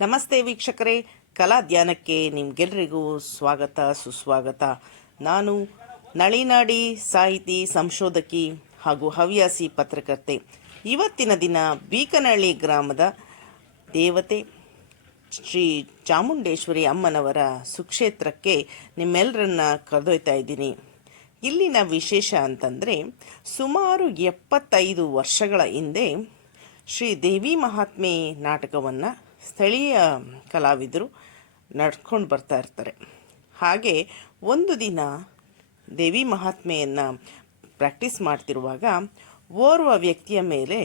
ನಮಸ್ತೆ ವೀಕ್ಷಕರೇ, ಕಲಾ ಧ್ಯಾನಕ್ಕೆ ನಿಮ್ಗೆಲ್ರಿಗೂ ಸ್ವಾಗತ ಸುಸ್ವಾಗತ. ನಾನು ನಳಿನಾಡಿ ಸಾಹಿತಿ ಸಂಶೋಧಕಿ ಹಾಗೂ ಹವ್ಯಾಸಿ ಪತ್ರಕರ್ತೆ. ಇವತ್ತಿನ ದಿನ ಬೀಕನಹಳ್ಳಿ ಗ್ರಾಮದ ದೇವತೆ ಶ್ರೀ ಚಾಮುಂಡೇಶ್ವರಿ ಅಮ್ಮನವರ ಸುಕ್ಷೇತ್ರಕ್ಕೆ ನಿಮ್ಮೆಲ್ಲರನ್ನ ಕರೆದೊಯ್ತಾ ಇದ್ದೀನಿ. ಇಲ್ಲಿನ ವಿಶೇಷ ಅಂತಂದರೆ, ಸುಮಾರು 75 ವರ್ಷಗಳ ಹಿಂದೆ ಶ್ರೀ ದೇವಿ ಮಹಾತ್ಮೆ ನಾಟಕವನ್ನು ಸ್ಥಳೀಯ ಕಲಾವಿದರು ನಡ್ಕೊಂಡು ಬರ್ತಾ ಇರ್ತಾರೆ. ಹಾಗೆ ಒಂದು ದಿನ ದೇವಿ ಮಹಾತ್ಮೆಯನ್ನು ಪ್ರಾಕ್ಟೀಸ್ ಮಾಡ್ತಿರುವಾಗ ಓರ್ವ ವ್ಯಕ್ತಿಯ ಮೇಲೆ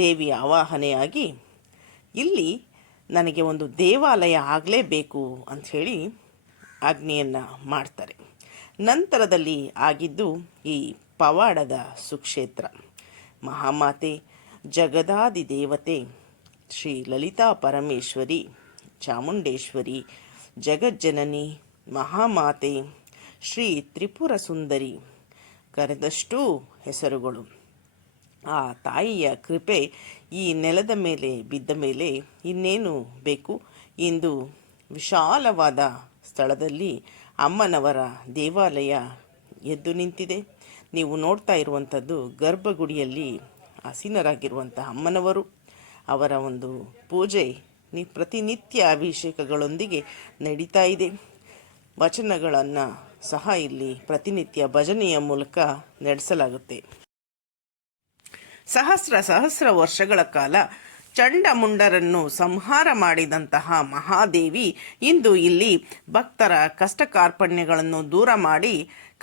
ದೇವಿ ಆವಾಹನೆಯಾಗಿ, ಇಲ್ಲಿ ನನಗೆ ಒಂದು ದೇವಾಲಯ ಆಗಲೇಬೇಕು ಅಂಥೇಳಿ ಆಜ್ಞೆಯನ್ನು ಮಾಡ್ತಾರೆ. ನಂತರದಲ್ಲಿ ಆಗಿದ್ದು ಈ ಪವಾಡದ ಸುಕ್ಷೇತ್ರ. ಮಹಾಮಾತೆ ಜಗದಾದಿ ದೇವತೆ ಶ್ರೀ ಲಲಿತಾ ಪರಮೇಶ್ವರಿ ಚಾಮುಂಡೇಶ್ವರಿ ಜಗಜ್ಜನನಿ ಮಹಾಮಾತೆ ಶ್ರೀ ತ್ರಿಪುರ ಸುಂದರಿ ಕರೆದಷ್ಟು ಹೆಸರುಗಳು. ಆ ತಾಯಿಯ ಕೃಪೆ ಈ ನೆಲದ ಮೇಲೆ ಬಿದ್ದ ಮೇಲೆ ಇನ್ನೇನು ಬೇಕು. ಇಂದು ವಿಶಾಲವಾದ ಸ್ಥಳದಲ್ಲಿ ಅಮ್ಮನವರ ದೇವಾಲಯ ಎದ್ದು ನಿಂತಿದೆ. ನೀವು ನೋಡ್ತಾ ಇರುವಂಥದ್ದು ಗರ್ಭಗುಡಿಯಲ್ಲಿ ಆಸೀನರಾಗಿರುವಂತಹ ಅಮ್ಮನವರು. ಅವರ ಒಂದು ಪೂಜೆ ಪ್ರತಿನಿತ್ಯ ಅಭಿಷೇಕಗಳೊಂದಿಗೆ ನಡೀತಾ ಇದೆ. ವಚನಗಳನ್ನು ಸಹ ಇಲ್ಲಿ ಪ್ರತಿನಿತ್ಯ ಭಜನೆಯ ಮೂಲಕ ನಡೆಸಲಾಗುತ್ತೆ. ಸಹಸ್ರ ವರ್ಷಗಳ ಕಾಲ ಚಂಡಮುಂಡರನ್ನು ಸಂಹಾರ ಮಾಡಿದಂತಹ ಮಹಾದೇವಿ ಇಂದು ಇಲ್ಲಿ ಭಕ್ತರ ಕಷ್ಟ ಕಾರ್ಪಣ್ಯಗಳನ್ನು ದೂರ ಮಾಡಿ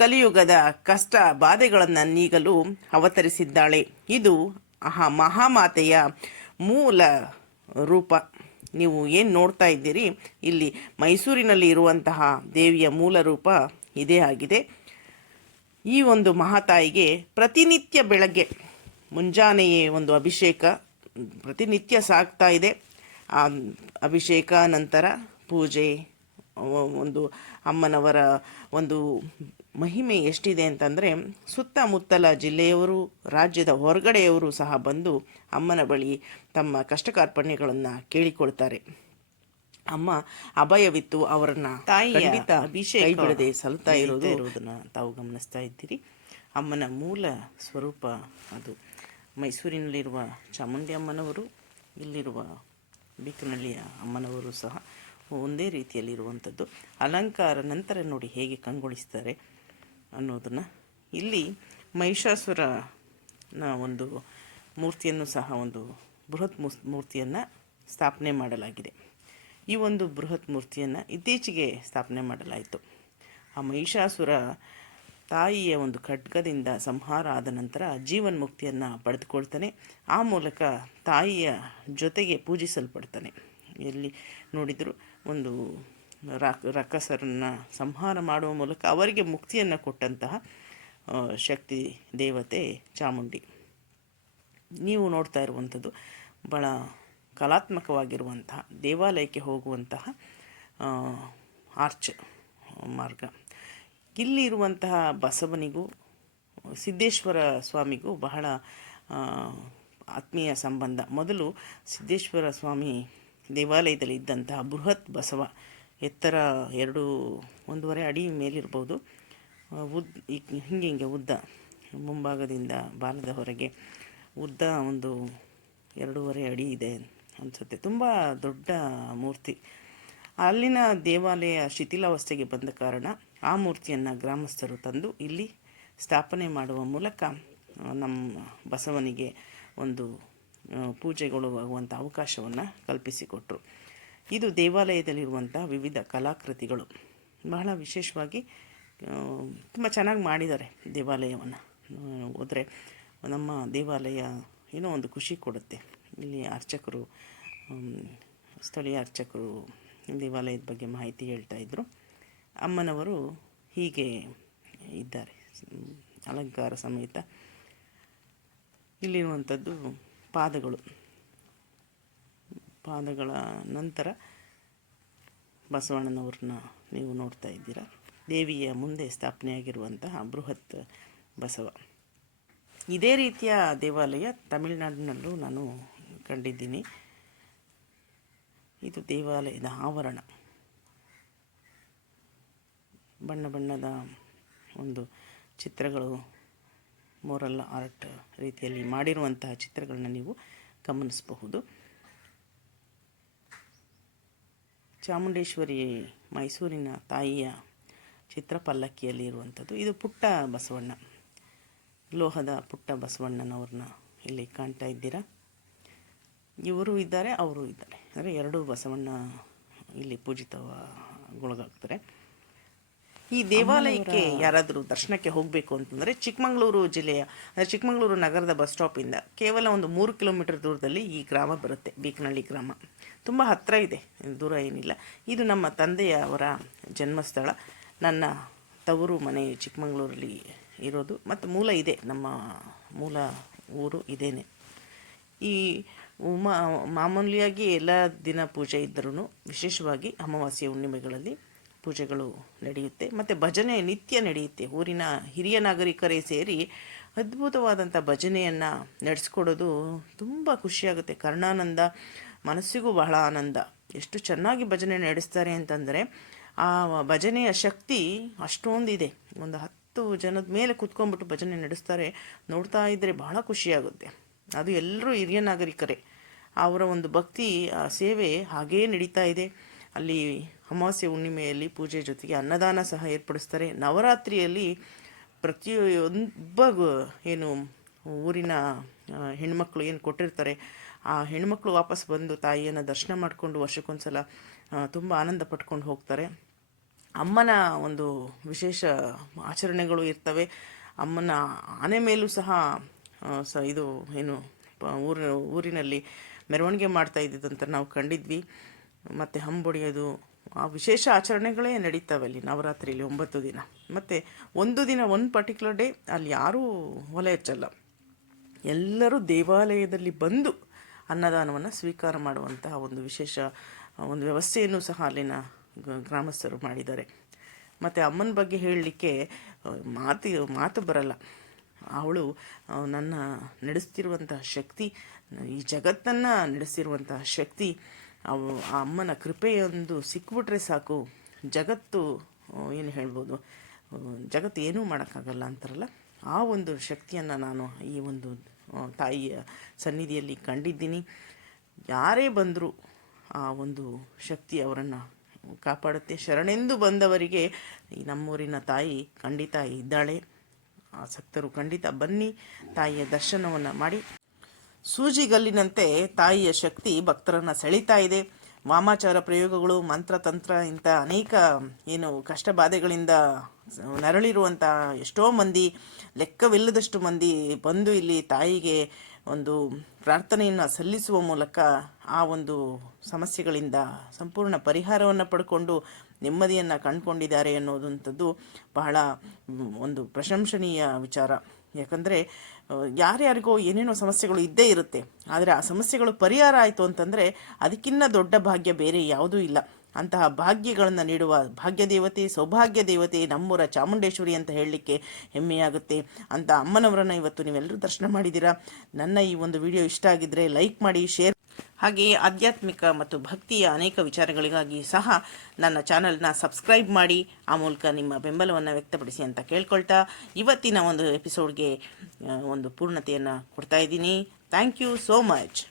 ಕಲಿಯುಗದ ಕಷ್ಟ ಬಾಧೆಗಳನ್ನು ನೀಗಲು ಅವತರಿಸಿದ್ದಾಳೆ. ಇದು ಮಹಾಮಾತೆಯ ಮೂಲ ರೂಪ. ನೀವು ಏನು ನೋಡ್ತಾ ಇದ್ದೀರಿ, ಇಲ್ಲಿ ಮೈಸೂರಿನಲ್ಲಿ ಇರುವಂತಹ ದೇವಿಯ ಮೂಲ ರೂಪ ಇದೇ ಆಗಿದೆ. ಈ ಒಂದು ಮಹಾತಾಯಿಗೆ ಪ್ರತಿನಿತ್ಯ ಬೆಳಗ್ಗೆ ಮುಂಜಾನೆಯೇ ಒಂದು ಅಭಿಷೇಕ ಪ್ರತಿನಿತ್ಯ ಸಾಗ್ತಾ ಇದೆ. ಆ ಅಭಿಷೇಕ ನಂತರ ಪೂಜೆ. ಒಂದು ಅಮ್ಮನವರ ಒಂದು ಮಹಿಮೆ ಎಷ್ಟಿದೆ ಅಂತಂದರೆ, ಸುತ್ತಮುತ್ತಲ ಜಿಲ್ಲೆಯವರು, ರಾಜ್ಯದ ಹೊರಗಡೆಯವರು ಸಹ ಬಂದು ಅಮ್ಮನ ಬಳಿ ತಮ್ಮ ಕಷ್ಟ ಕಾರ್ಪಣ್ಯಗಳನ್ನು ಕೇಳಿಕೊಳ್ತಾರೆ. ಅಮ್ಮ ಅಭಯವಿತ್ತು ಅವರನ್ನು ತಾಯಿಯ ಅಭಿಷೇಕ ಕೈ ಬಿಡದೆ ಸಲ್ತಾ ಇರೋದನ್ನು ತಾವು ಗಮನಿಸ್ತಾ ಇದ್ದೀರಿ. ಅಮ್ಮನ ಮೂಲ ಸ್ವರೂಪ ಅದು ಮೈಸೂರಿನಲ್ಲಿರುವ ಚಾಮುಂಡಿ ಅಮ್ಮನವರು, ಇಲ್ಲಿರುವ ಬೀಕನಹಳ್ಳಿಯ ಅಮ್ಮನವರು ಸಹ ಒಂದೇ ರೀತಿಯಲ್ಲಿರುವಂಥದ್ದು. ಅಲಂಕಾರ ನಂತರ ನೋಡಿ ಹೇಗೆ ಕಂಗೊಳಿಸ್ತಾರೆ ಅನ್ನೋದನ್ನು. ಇಲ್ಲಿ ಮಹಿಷಾಸುರನ ಒಂದು ಮೂರ್ತಿಯನ್ನು ಸಹ, ಒಂದು ಬೃಹತ್ ಮೂರ್ತಿಯನ್ನು ಸ್ಥಾಪನೆ ಮಾಡಲಾಗಿದೆ. ಈ ಒಂದು ಬೃಹತ್ ಮೂರ್ತಿಯನ್ನು ಇತ್ತೀಚೆಗೆ ಸ್ಥಾಪನೆ ಮಾಡಲಾಯಿತು. ಆ ಮಹಿಷಾಸುರ ತಾಯಿಯ ಒಂದು ಖಡ್ಗದಿಂದ ಸಂಹಾರ ಆದ ನಂತರ ಜೀವನ್ಮುಕ್ತಿಯನ್ನು ಪಡೆದುಕೊಳ್ತಾನೆ. ಆ ಮೂಲಕ ತಾಯಿಯ ಜೊತೆಗೆ ಪೂಜಿಸಲ್ಪಡ್ತಾನೆ. ಎಲ್ಲಿ ನೋಡಿದರೂ ಒಂದು ರಕ್ಕಸರನ್ನು ಸಂಹಾರ ಮಾಡುವ ಮೂಲಕ ಅವರಿಗೆ ಮುಕ್ತಿಯನ್ನು ಕೊಟ್ಟಂತಹ ಶಕ್ತಿ ದೇವತೆ ಚಾಮುಂಡಿ. ನೀವು ನೋಡ್ತಾ ಇರುವಂಥದ್ದು ಭಾಳ ಕಲಾತ್ಮಕವಾಗಿರುವಂತಹ ದೇವಾಲಯಕ್ಕೆ ಹೋಗುವಂತಹ ಆರ್ಚ್ ಮಾರ್ಗ. ಇಲ್ಲಿರುವಂತಹ ಬಸವನಿಗೂ ಸಿದ್ದೇಶ್ವರ ಸ್ವಾಮಿಗೂ ಬಹಳ ಆತ್ಮೀಯ ಸಂಬಂಧ. ಮೊದಲು ಸಿದ್ದೇಶ್ವರ ಸ್ವಾಮಿ ದೇವಾಲಯದಲ್ಲಿ ಇದ್ದಂತಹ ಬೃಹತ್ ಬಸವ, ಎತ್ತರ 1.5 ಅಡಿ ಮೇಲಿರ್ಬೋದು, ಹಿಂಗೆ ಉದ್ದ, ಮುಂಭಾಗದಿಂದ ಬಾಲದ ಹೊರಗೆ ಉದ್ದ ಒಂದು 2.5 ಅಡಿ ಇದೆ ಅನಿಸುತ್ತೆ. ತುಂಬ ದೊಡ್ಡ ಮೂರ್ತಿ. ಅಲ್ಲಿನ ದೇವಾಲಯ ಶಿಥಿಲಾವಸ್ಥೆಗೆ ಬಂದ ಕಾರಣ ಆ ಮೂರ್ತಿಯನ್ನು ಗ್ರಾಮಸ್ಥರು ತಂದು ಇಲ್ಲಿ ಸ್ಥಾಪನೆ ಮಾಡುವ ಮೂಲಕ ನಮ್ಮ ಬಸವನಿಗೆ ಒಂದು ಪೂಜೆಗಳು ಆಗುವಂಥ ಅವಕಾಶವನ್ನು ಕಲ್ಪಿಸಿಕೊಟ್ರು. ಇದು ದೇವಾಲಯದಲ್ಲಿರುವಂಥ ವಿವಿಧ ಕಲಾಕೃತಿಗಳು. ಬಹಳ ವಿಶೇಷವಾಗಿ ತುಂಬ ಚೆನ್ನಾಗಿ ಮಾಡಿದ್ದಾರೆ ದೇವಾಲಯವನ್ನು. ಹೋದರೆ ನಮ್ಮ ದೇವಾಲಯ ಏನೋ ಒಂದು ಖುಷಿ ಕೊಡುತ್ತೆ. ಇಲ್ಲಿ ಅರ್ಚಕರು, ಸ್ಥಳೀಯ ಅರ್ಚಕರು ದೇವಾಲಯದ ಬಗ್ಗೆ ಮಾಹಿತಿ ಹೇಳ್ತಾಯಿದ್ರು. ಅಮ್ಮನವರು ಹೀಗೆ ಇದ್ದಾರೆ, ಅಲಂಕಾರ ಸಮೇತ. ಇಲ್ಲಿರುವಂಥದ್ದು ಪಾದಗಳ ನಂತರ ಬಸವಣ್ಣನವ್ರನ್ನ ನೀವು ನೋಡ್ತಾ ಇದ್ದೀರಾ. ದೇವಿಯ ಮುಂದೆ ಸ್ಥಾಪನೆಯಾಗಿರುವಂತಹ ಬೃಹತ್ ಬಸವ. ಇದೇ ರೀತಿಯ ದೇವಾಲಯ ತಮಿಳುನಾಡಿನಲ್ಲೂ ನಾನು ಕಂಡಿದ್ದೀನಿ. ಇದು ದೇವಾಲಯದ ಆವರಣ. ಬಣ್ಣ ಬಣ್ಣದ ಒಂದು ಚಿತ್ರಗಳು, ಮೋರಲ್ ಆರ್ಟ್ ರೀತಿಯಲ್ಲಿ ಮಾಡಿರುವಂತಹ ಚಿತ್ರಗಳನ್ನ ನೀವು ಗಮನಿಸಬಹುದು. ಚಾಮುಂಡೇಶ್ವರಿ ಮೈಸೂರಿನ ತಾಯಿಯ ಚಿತ್ರ ಪಲ್ಲಕ್ಕಿಯಲ್ಲಿ ಇರುವಂಥದ್ದು. ಇದು ಪುಟ್ಟ ಬಸವಣ್ಣ, ಲೋಹದ ಪುಟ್ಟ ಬಸವಣ್ಣನವ್ರನ್ನ ಇಲ್ಲಿ ಕಾಣ್ತಾ ಇದ್ದೀರಾ. ಇವರು ಇದ್ದಾರೆ, ಅವರು ಇದ್ದಾರೆ, ಅಂದರೆ ಎರಡೂ ಬಸವಣ್ಣ ಇಲ್ಲಿ ಪೂಜಿತಗೊಳಗಾಗ್ತಾರೆ. ಈ ದೇವಾಲಯಕ್ಕೆ ಯಾರಾದರೂ ದರ್ಶನಕ್ಕೆ ಹೋಗಬೇಕು ಅಂತಂದರೆ ಚಿಕ್ಕಮಗಳೂರು ಜಿಲ್ಲೆಯ, ಅಂದರೆ ಚಿಕ್ಕಮಗಳೂರು ನಗರದ ಬಸ್ ಸ್ಟಾಪಿಂದ ಕೇವಲ ಒಂದು 3 ಕಿಲೋಮೀಟರ್ ದೂರದಲ್ಲಿ ಈ ಗ್ರಾಮ ಬರುತ್ತೆ. ಬೀಕನಹಳ್ಳಿ ಗ್ರಾಮ ತುಂಬ ಹತ್ತಿರ ಇದೆ, ದೂರ ಏನಿಲ್ಲ. ಇದು ನಮ್ಮ ತಂದೆಯವರ ಜನ್ಮಸ್ಥಳ. ನನ್ನ ತವರು ಮನೆ ಚಿಕ್ಕಮಗಳೂರಲ್ಲಿ ಇರೋದು, ಮತ್ತು ಮೂಲ ಇದೆ, ನಮ್ಮ ಮೂಲ ಊರು ಇದೇನೆ. ಈ ಮಾಮೂಲಿಯಾಗಿ ಎಲ್ಲ ದಿನ ಪೂಜೆ ಇದ್ದರೂ ವಿಶೇಷವಾಗಿ ಅಮಾವಾಸ್ಯೆ ಹುಣ್ಣಿಮೆಗಳಲ್ಲಿ ಪೂಜೆಗಳು ನಡೆಯುತ್ತೆ, ಮತ್ತು ಭಜನೆ ನಿತ್ಯ ನಡೆಯುತ್ತೆ. ಊರಿನ ಹಿರಿಯ ನಾಗರಿಕರೇ ಸೇರಿ ಅದ್ಭುತವಾದಂಥ ಭಜನೆಯನ್ನು ನಡೆಸ್ಕೊಡೋದು ತುಂಬ ಖುಷಿಯಾಗುತ್ತೆ. ಕರ್ಣಾನಂದ, ಮನಸ್ಸಿಗೂ ಬಹಳ ಆನಂದ. ಎಷ್ಟು ಚೆನ್ನಾಗಿ ಭಜನೆ ನಡೆಸ್ತಾರೆ ಅಂತಂದರೆ ಆ ಭಜನೆಯ ಶಕ್ತಿ ಅಷ್ಟೊಂದಿದೆ. ಒಂದು 10 ಜನದ ಮೇಲೆ ಕುತ್ಕೊಂಡ್ಬಿಟ್ಟು ಭಜನೆ ನಡೆಸ್ತಾರೆ. ನೋಡ್ತಾ ಇದ್ದರೆ ಬಹಳ ಖುಷಿಯಾಗುತ್ತೆ. ಅದು ಎಲ್ಲರೂ ಹಿರಿಯ ನಾಗರಿಕರೇ. ಅವರ ಒಂದು ಭಕ್ತಿ, ಆ ಸೇವೆ ಹಾಗೇ ನಡೀತಾ ಇದೆ. ಅಲ್ಲಿ ಅಮಾವಾಸ್ಯೆ ಹುಣ್ಣಿಮೆಯಲ್ಲಿ ಪೂಜೆ ಜೊತೆಗೆ ಅನ್ನದಾನ ಸಹ ಏರ್ಪಡಿಸ್ತಾರೆ. ನವರಾತ್ರಿಯಲ್ಲಿ ಪ್ರತಿಯೊಬ್ಬ ಏನು ಊರಿನ ಹೆಣ್ಮಕ್ಳು ಏನು ಕೊಟ್ಟಿರ್ತಾರೆ, ಆ ಹೆಣ್ಮಕ್ಳು ವಾಪಸ್ ಬಂದು ತಾಯಿಯನ್ನು ದರ್ಶನ ಮಾಡಿಕೊಂಡು ವರ್ಷಕ್ಕೊಂದ್ಸಲ ತುಂಬ ಆನಂದ ಪಟ್ಕೊಂಡು ಹೋಗ್ತಾರೆ. ಅಮ್ಮನ ಒಂದು ವಿಶೇಷ ಆಚರಣೆಗಳು ಇರ್ತವೆ. ಅಮ್ಮನ ಆನೆ ಮೇಲೂ ಸಹ ಇದು ಏನು ಊರಿನಲ್ಲಿ ಮೆರವಣಿಗೆ ಮಾಡ್ತಾ ಇದ್ದಿದ್ದಂತ ನಾವು ಕಂಡಿದ್ವಿ. ಮತ್ತು ಹಂಬೊಡೆಯೋದು, ಆ ವಿಶೇಷ ಆಚರಣೆಗಳೇ ನಡೀತವೆ ಅಲ್ಲಿ ನವರಾತ್ರಿಯಲ್ಲಿ 9 ದಿನ. ಮತ್ತು ಒಂದು ದಿನ, ಒಂದು ಪರ್ಟಿಕ್ಯುಲರ್ ಡೇ ಅಲ್ಲಿ ಯಾರೂ ಒಲೆ ಹಚ್ಚಲ್ಲ. ಎಲ್ಲರೂ ದೇವಾಲಯದಲ್ಲಿ ಬಂದು ಅನ್ನದಾನವನ್ನು ಸ್ವೀಕಾರ ಮಾಡುವಂತಹ ಒಂದು ವಿಶೇಷ ಒಂದು ವ್ಯವಸ್ಥೆಯನ್ನು ಸಹ ಅಲ್ಲಿನ ಗ್ರಾಮಸ್ಥರು ಮಾಡಿದ್ದಾರೆ. ಮತ್ತು ಅಮ್ಮನ ಬಗ್ಗೆ ಹೇಳಲಿಕ್ಕೆ ಮಾತು ಬರಲ್ಲ. ಅವಳು ನನ್ನ ನಡೆಸ್ತಿರುವಂತಹ ಶಕ್ತಿ, ಈ ಜಗತ್ತನ್ನು ನಡೆಸ್ತಿರುವಂತಹ ಶಕ್ತಿ, ಆ ಅಮ್ಮನ ಕೃಪೆಯೊಂದು ಸಿಕ್ಬಿಟ್ರೆ ಸಾಕು, ಜಗತ್ತು ಏನು ಹೇಳ್ಬೋದು, ಜಗತ್ತು ಏನೂ ಮಾಡೋಕ್ಕಾಗಲ್ಲ ಅಂತಾರಲ್ಲ, ಆ ಒಂದು ಶಕ್ತಿಯನ್ನು ನಾನು ಈ ಒಂದು ತಾಯಿಯ ಸನ್ನಿಧಿಯಲ್ಲಿ ಕಂಡಿದ್ದೀನಿ. ಯಾರೇ ಬಂದರೂ ಆ ಒಂದು ಶಕ್ತಿ ಅವರನ್ನು ಕಾಪಾಡುತ್ತೆ. ಶರಣೆಂದು ಬಂದವರಿಗೆ ಈ ನಮ್ಮೂರಿನ ತಾಯಿ ಖಂಡಿತ ಇದ್ದಾಳೆ. ಆಸಕ್ತರು ಖಂಡಿತ ಬನ್ನಿ, ತಾಯಿಯ ದರ್ಶನವನ್ನು ಮಾಡಿ. ಸೂಜಿಗಲ್ಲಿನಂತೆ ತಾಯಿಯ ಶಕ್ತಿ ಭಕ್ತರನ್ನು ಸೆಳೀತಾ ಇದೆ. ವಾಮಾಚಾರ ಪ್ರಯೋಗಗಳು, ಮಂತ್ರತಂತ್ರ, ಇಂಥ ಅನೇಕ ಏನು ಕಷ್ಟ ಬಾಧೆಗಳಿಂದ ನರಳಿರುವಂಥ ಎಷ್ಟೋ ಮಂದಿ, ಲೆಕ್ಕವಿಲ್ಲದಷ್ಟು ಮಂದಿ ಬಂದು ಇಲ್ಲಿ ತಾಯಿಗೆ ಒಂದು ಪ್ರಾರ್ಥನೆಯನ್ನು ಸಲ್ಲಿಸುವ ಮೂಲಕ ಆ ಒಂದು ಸಮಸ್ಯೆಗಳಿಂದ ಸಂಪೂರ್ಣ ಪರಿಹಾರವನ್ನು ಪಡ್ಕೊಂಡು ನೆಮ್ಮದಿಯನ್ನು ಕಂಡುಕೊಂಡಿದ್ದಾರೆ ಅನ್ನೋದಂಥದ್ದು ಬಹಳ ಒಂದು ಪ್ರಶಂಸನೀಯ ವಿಚಾರ. ಯಾಕಂದರೆ ಯಾರ್ಯಾರಿಗೋ ಏನೇನೋ ಸಮಸ್ಯೆಗಳು ಇದ್ದೇ ಇರುತ್ತೆ, ಆದರೆ ಆ ಸಮಸ್ಯೆಗಳು ಪರಿಹಾರ ಆಯಿತು ಅಂತಂದರೆ ಅದಕ್ಕಿಂತ ದೊಡ್ಡ ಭಾಗ್ಯ ಬೇರೆ ಯಾವುದೂ ಇಲ್ಲ. ಅಂತಹ ಭಾಗ್ಯಗಳನ್ನು ನೀಡುವ ಭಾಗ್ಯ ದೇವತೆ, ಸೌಭಾಗ್ಯ ದೇವತೆ ನಮ್ಮೂರ ಚಾಮುಂಡೇಶ್ವರಿ ಅಂತ ಹೇಳಲಿಕ್ಕೆ ಹೆಮ್ಮೆಯಾಗುತ್ತೆ. ಅಂತ ಅಮ್ಮನವರನ್ನು ಇವತ್ತು ನೀವೆಲ್ಲರೂ ದರ್ಶನ ಮಾಡಿದ್ದೀರಾ. ನನ್ನ ಈ ಒಂದು ವಿಡಿಯೋ ಇಷ್ಟ ಆಗಿದ್ದರೆ ಲೈಕ್ ಮಾಡಿ, ಶೇರ್. ಹಾಗೆಯೇ ಆಧ್ಯಾತ್ಮಿಕ ಮತ್ತು ಭಕ್ತಿಯ ಅನೇಕ ವಿಚಾರಗಳಿಗಾಗಿ ಸಹ ನನ್ನ ಚಾನಲ್ನ ಸಬ್ಸ್ಕ್ರೈಬ್ ಮಾಡಿ, ಆ ಮೂಲಕ ನಿಮ್ಮ ಬೆಂಬಲವನ್ನು ವ್ಯಕ್ತಪಡಿಸಿ ಅಂತ ಕೇಳ್ಕೊಳ್ತಾ ಇವತ್ತಿನ ಒಂದು ಎಪಿಸೋಡ್ಗೆ ಒಂದು ಪೂರ್ಣತೆಯನ್ನು ಕೊಡ್ತಾ ಇದ್ದೀನಿ. Thank you so much.